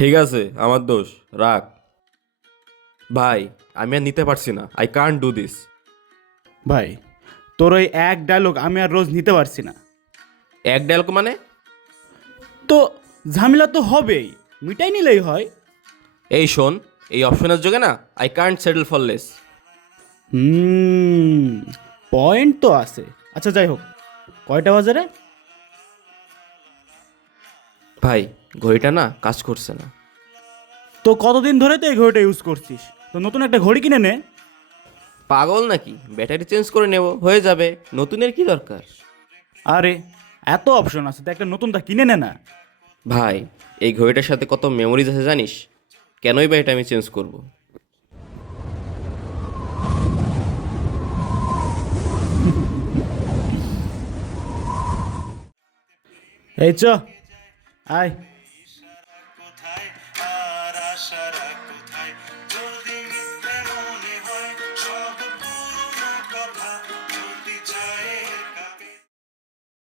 ঠিক আছে, আমার দোষ, রাখ। ভাই, আমি আর নিতে পারছি না, আই কান্ট ডু দিস। ভাই, তোর ওই এক ডায়লগ আমি আর রোজ নিতে পারছি না। এক ডায়লগ মানে? তো ঝামেলা তো হবেই, মিটাই নিলেই হয়। এই শোন, এই অপশনের যোগে না, I can't settle for less. Hmm, point তো আছে। আচ্ছা যাই হোক, কয়টা বাজে রে? ভাই, ঘড়িটা না কাজ করছে না। তো কতদিন ধরে তো এই ঘড়িটা ইউজ করছিস? তো নতুন একটা ঘড়ি কিনে নে। পাগল নাকি? ব্যাটারি চেঞ্জ করে নেব, হয়ে যাবে। নতুনের কি দরকার? আরে, এত অপশন আছে তো একটা নতুনটা কিনে নে না। ভাই, এই ঘড়িটার সাথে কত মেমোরিজ আছে জানিস? কেনই বা এটা আমি চেঞ্জ করব? এই চ, আয়। কোথায় আর আশারা কোথায়